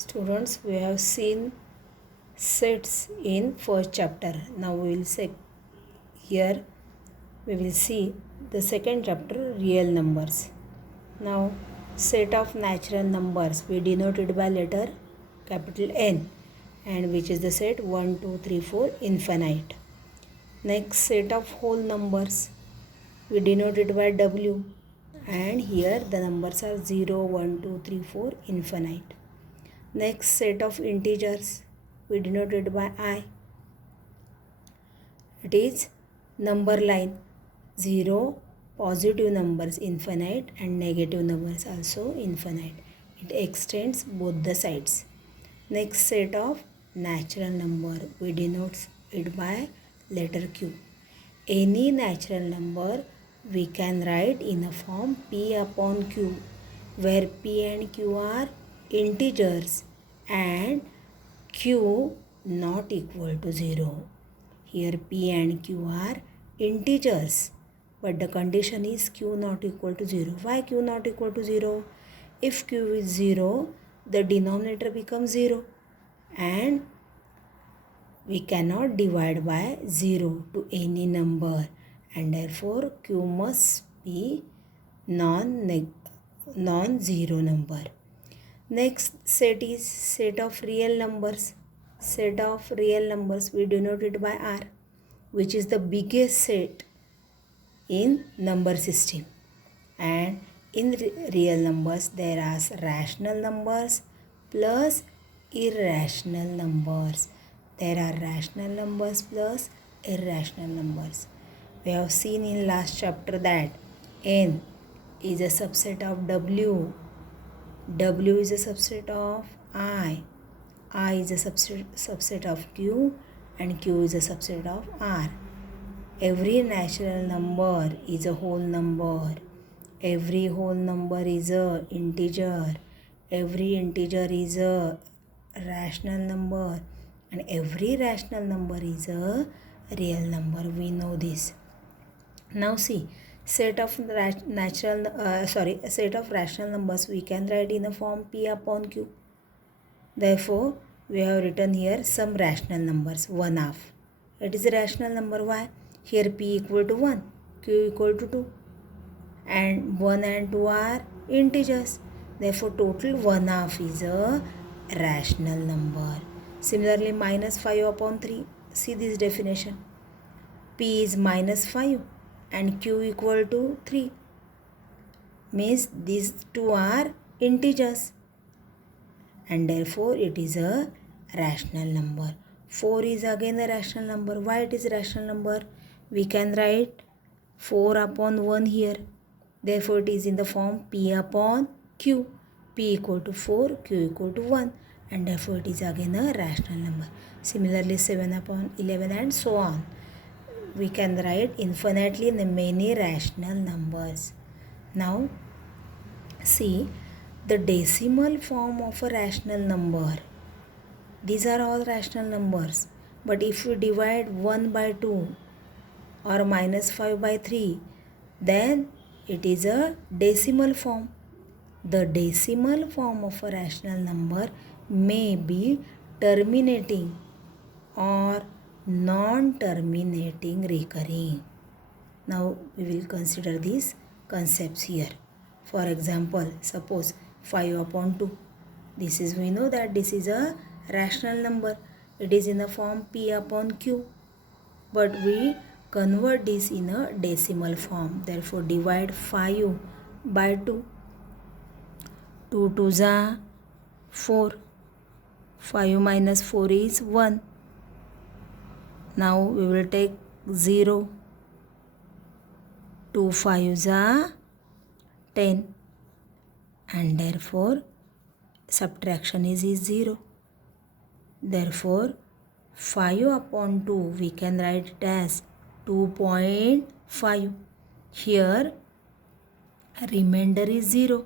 Students, we have seen sets in first chapter. Now we will see here we will see the second chapter, real numbers. Now set of natural numbers we denote it by letter capital N, and which is the set 1 2 3 4 infinite. Next set of whole numbers we denote it by W, and here the numbers are 0 1 2 3 4 infinite. Next set of integers we denote it by I. It is number line. 0 positive numbers infinite and negative numbers also infinite. It extends both the sides. Next set of natural number we denote it by letter Q. Any natural number we can write in a form P upon Q, where P and Q are integers and Q not equal to 0. Here P and Q are integers, but the condition is Q not equal to 0. Why Q not equal to 0? If Q is 0, the denominator becomes 0, and we cannot divide by 0 to any number, and therefore Q must be non-zero number. Next set is set of real numbers. Set of real numbers we denote it by R, which is the biggest set in number system. And in real numbers there are rational numbers plus irrational numbers. There are rational numbers plus irrational numbers. We have seen in last chapter that N is a subset of W. W is a subset of I is a subset of Q, and Q is a subset of R. Every natural number is a whole number. Every whole number is a integer. Every integer is a rational number, and every rational number is a real number. We know this. Now see, set of rational numbers we can write in the form P upon Q. Therefore, we have written here some rational numbers, 1/2. It is a rational number. Why? Here P equal to 1, Q equal to 2, and 1 and 2 are integers. Therefore, total 1/2 is a rational number. Similarly, -5 upon 3. See this definition. P is -5 and Q equal to 3. Means these two are integers, and therefore it is a rational number. 4 is again a rational number. Why it is a rational number? We can write 4 upon 1 here. Therefore it is in the form P upon Q. P equal to 4, Q equal to 1, and therefore it is again a rational number. Similarly 7 upon 11 and so on. We can write infinitely many rational numbers. Now see the decimal form of a rational number. These are all rational numbers, but if we divide 1 by 2 or -5 by 3, then it is a decimal form. The decimal form of a rational number may be terminating or non-terminating recurring. Now we will consider these concepts here. For example, suppose 5 upon 2. This is, we know that this is a rational number. It is in the form P upon Q. But we convert this in a decimal form. Therefore, divide 5 by 2. 2 2s are 4. 5 minus 4 is 1. Now we will take 0. 2 5s are 10, and therefore subtraction is 0. Therefore 5 upon 2 we can write it as 2.5. Here remainder is 0,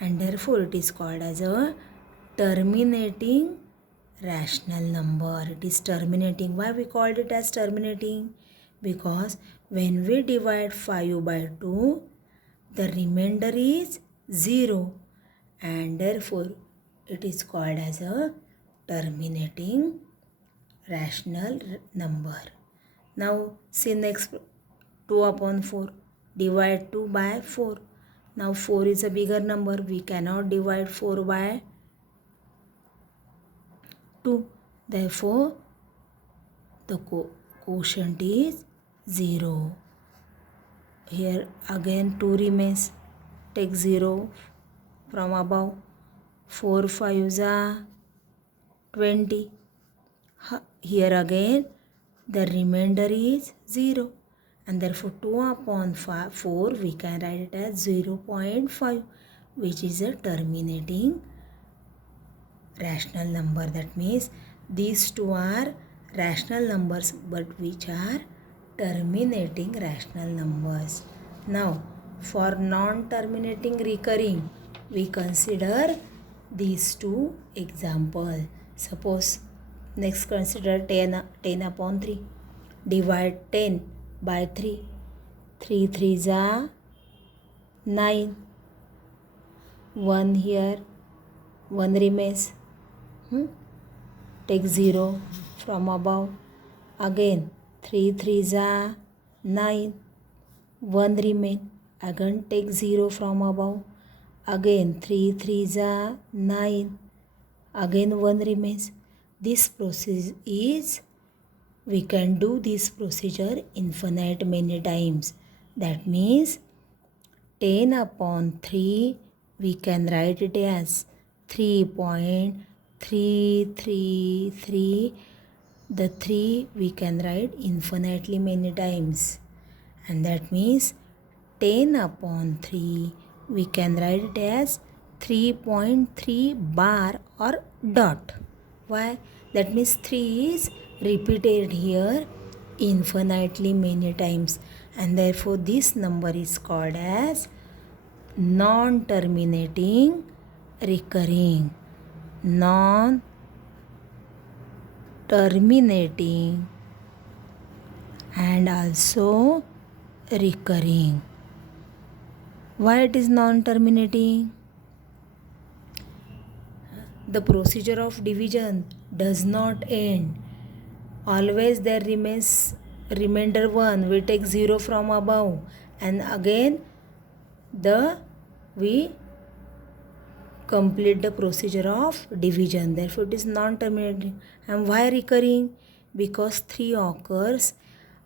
and therefore it is called as a terminating rational number. It is terminating. Why we called it as terminating? Because when we divide 5 by 2, the remainder is 0, and therefore it is called as a terminating rational number. Now see next, 2 upon 4. Divide 2 by 4. Now 4 is a bigger number. We cannot divide 4 by 2. Therefore, the quotient is 0. Here again 2 remains. Take 0 from above. 4 5s are 20. Here again the remainder is 0. And therefore 2 upon 4 we can write it as 0.5, which is a terminating rational number. That means these two are rational numbers but which are terminating rational numbers. Now for non-terminating recurring, we consider these two examples. Suppose next consider 10 upon 3. Divide 10 by 3. 3 3s are 9. 1 here, 1 remains. Take 0 from above. Again 3 3s are 9. 1 remain. Again take 0 from above. Again 3 3s are 9. Again 1 remains. This process is, we can do this procedure infinite many times. That means 10 upon 3 we can write it as 3.333. The 3 we can write infinitely many times, and that means 10 upon 3 we can write it as 3.3 bar or dot. Why? That means 3 is repeated here infinitely many times, and therefore this number is called as non-terminating recurring. Non-terminating and also recurring. Why it is non-terminating? The procedure of division does not end. Always there remains remainder 1. We take 0 from above and again we complete the procedure of division. Therefore it is non-terminating. And why recurring? Because 3 occurs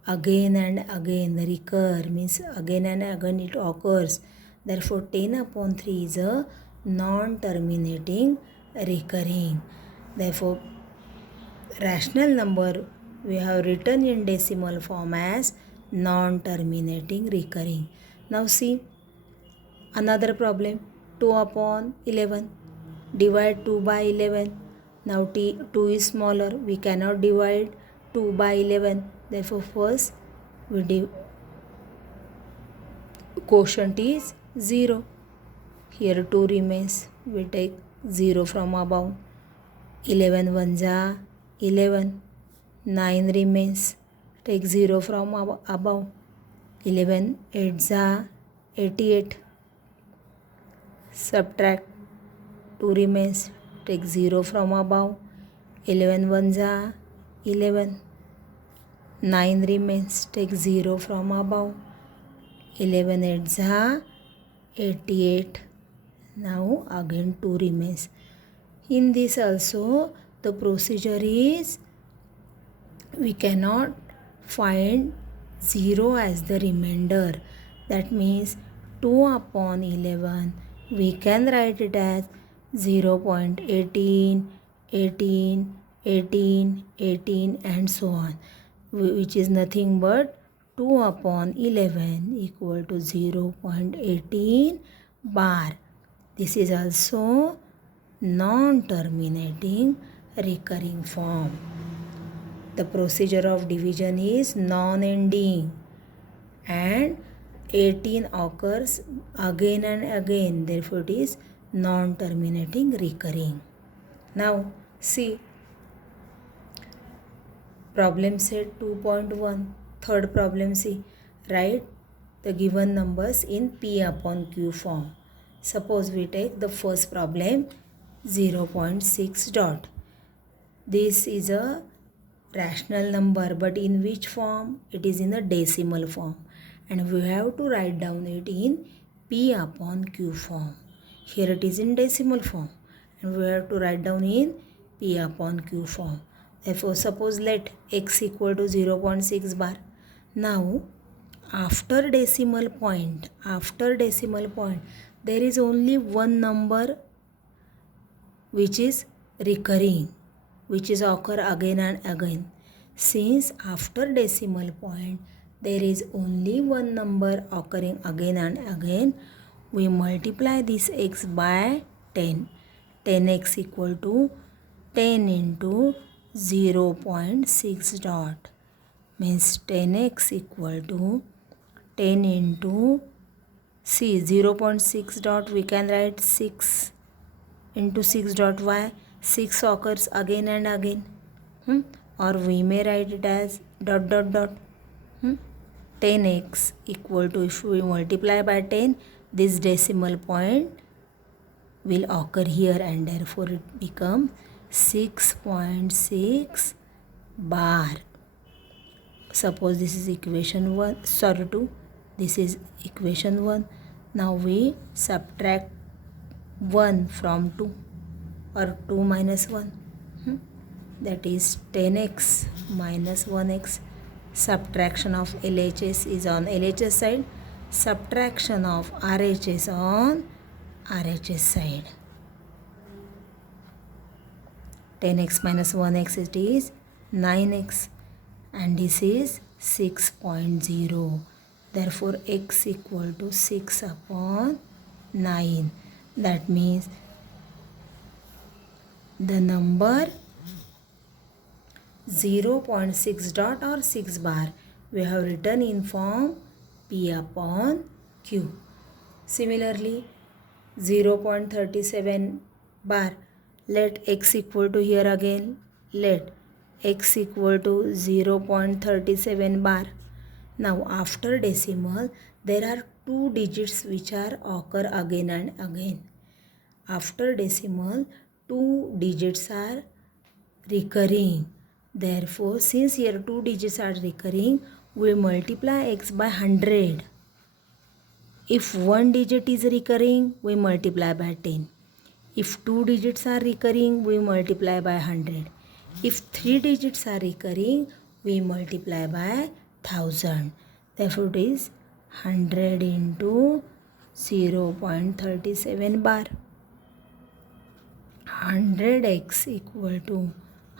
again and again. Recur means again and again it occurs. Therefore 10 upon 3 is a non-terminating recurring. Therefore rational number we have written in decimal form as non-terminating recurring. Now see another problem. 2 upon 11. Divide 2 by 11. Now 2 is smaller. We cannot divide 2 by 11. Therefore first we quotient is 0. Here 2 remains. We take 0 from above. 11 ones are 11. 9 remains. Take 0 from above. 11 8s are 88. Subtract 2 remains. Take 0 from above. 11 ones are 11. 9 remains. Take 0 from above. 11 8s are 88. Now again 2 remains. In this also the procedure is, we cannot find 0 as the remainder. That means 2 upon 11 we can write it as 0.18, 18, 18, 18 and so on, which is nothing but 2 upon 11 equal to 0.18 bar. This is also non-terminating recurring form. The procedure of division is non-ending and 18 occurs again and again. Therefore it is non-terminating recurring. Now see problem set 2.1. Third problem see. Write the given numbers in P upon Q form. Suppose we take the first problem. 0.6 dot. This is a rational number, but in which form? It is in the decimal form, and we have to write down it in P upon Q form. Here it is in decimal form, and we have to write down in P upon Q form. Therefore, suppose let x equal to 0.6 bar. Now, after decimal point, there is only one number which is recurring, which is occur again and again. Since after decimal point there is only one number occurring again and again, we multiply this x by 10. 10x equal to 10 into 0.6 dot, means 10x equal to 10 into 0.6 dot, we can write 6 into 6 dot. Why? 6 occurs again and again, or we may write it as dot dot dot. 10x equal to, if we multiply by 10, this decimal point will occur here, and therefore it becomes 6.6 bar. Suppose this is equation 1, sorry 2, this is equation 1. Now we subtract 1 from 2, or 2 minus 1, that is 10x minus 1x. Subtraction of LHS is on LHS side, subtraction of RHS on RHS side. 10x minus 1x, it is 9x, and this is 6.0. Therefore x equal to 6 upon 9. That means the number 0.6 dot or 6 bar we have written in form P upon Q. Similarly, 0.37 bar, let x equal to, here again let x equal to 0.37 bar. Now after decimal there are two digits which are occur again and again. After decimal, two digits are recurring. Therefore, since here two digits are recurring, we multiply x by 100. If one digit is recurring, we multiply by 10. If two digits are recurring, we multiply by 100. If three digits are recurring, we multiply by 1000. Therefore, it is 100 into 0.37 bar. 100x equal to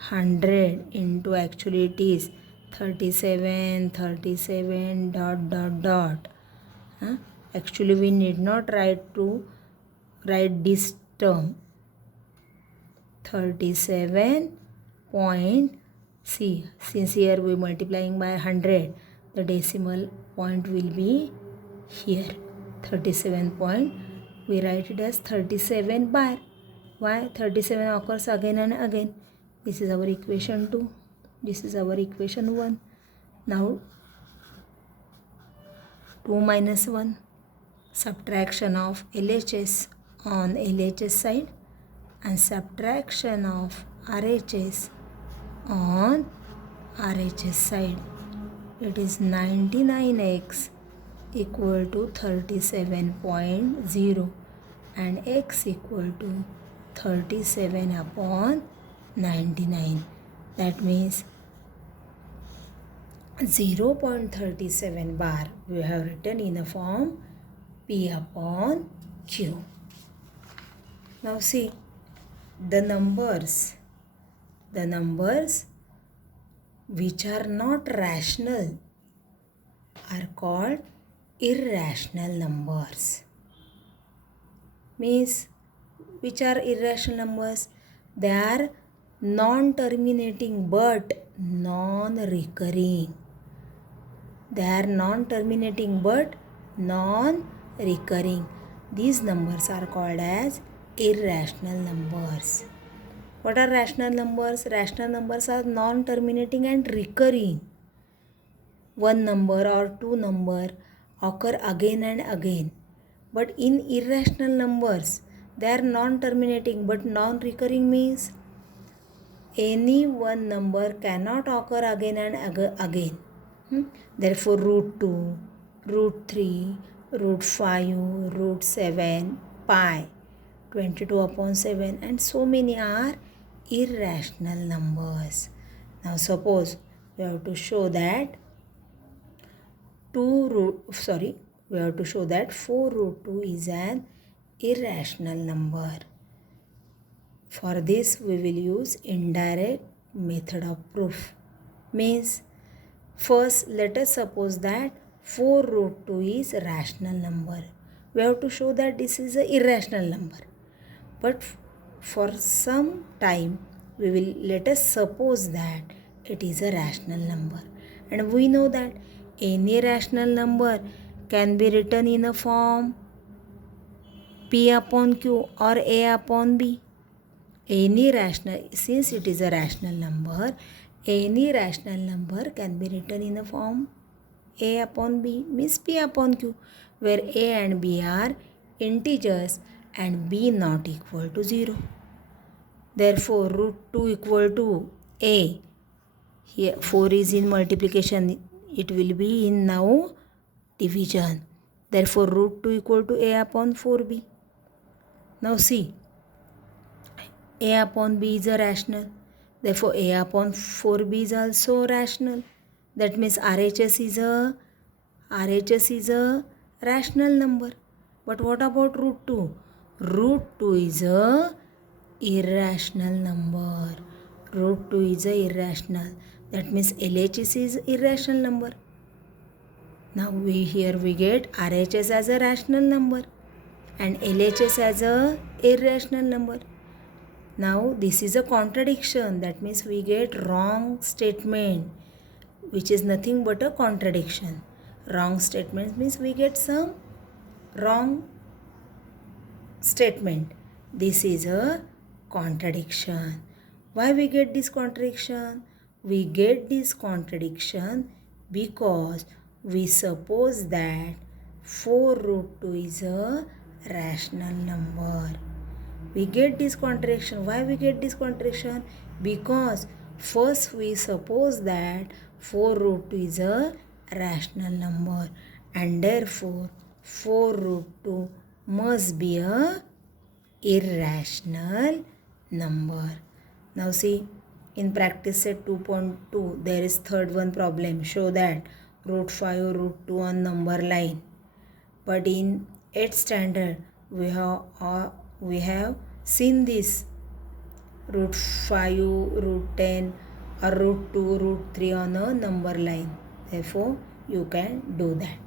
100 into, actually it is 37 dot dot dot. Actually we need not write this term. 37 point, see, since here we multiplying by 100, the decimal point will be here. 37 point, we write it as 37 bar. Why? 37 occurs again and again. This is our equation 2. This is our equation 1. Now 2 minus 1. Subtraction of LHS on LHS side and subtraction of RHS on RHS side. It is 99x equal to 37.0 and x equal to 37 upon 99. That means 0.37 bar we have written in the form P upon Q. Now see, the numbers which are not rational are called irrational numbers. Means, which are irrational numbers? They are non-terminating but non-recurring. They are non-terminating but non-recurring. These numbers are called as irrational numbers. What are rational numbers? Rational numbers are non-terminating and recurring. One number or two number occur again and again. But in irrational numbers, They are non-terminating, but non-recurring means any one number cannot occur again and again. Therefore, root 2, root 3, root 5, root 7, pi, 22 upon 7, and so many are irrational numbers. Now, suppose we have to show that 4 root 2 is an irrational number. For this, we will use indirect method of proof. Means, first, let us suppose that 4 root 2 is a rational number. We have to show that this is an irrational number. But for some time, let us suppose that it is a rational number. And we know that any rational number can be written in a form P upon Q or A upon B. Any rational, since it is a rational number, any rational number can be written in a form A upon B means P upon Q, where A and B are integers and B not equal to 0. Therefore, root 2 equal to A. Here 4 is in multiplication, it will be in now division. Therefore, root 2 equal to A upon 4B. Now see, A upon B is a rational. Therefore, A upon 4B is also rational. That means RHS is a rational number. But what about root 2? Root 2 is a irrational number. Root 2 is a irrational. That means LHS is irrational number. Now we get RHS as a rational number and LHS as a irrational number. Now this is a contradiction. That means we get wrong statement, which is nothing but a contradiction. Wrong statement means we get some wrong statement. This is a contradiction. Why we get this contradiction? We get this contradiction because we suppose that 4 root 2 is a rational number. We get this contradiction. Why we get this contradiction? Because first we suppose that 4 root 2 is a rational number and therefore 4 root 2 must be a irrational number. Now see, in practice set 2.2 there is third one problem. Show that root 5 root 2 on number line. But in 8th standard we have seen this root 5 root 10 or root 2 root 3 on a number line. Therefore you can do that.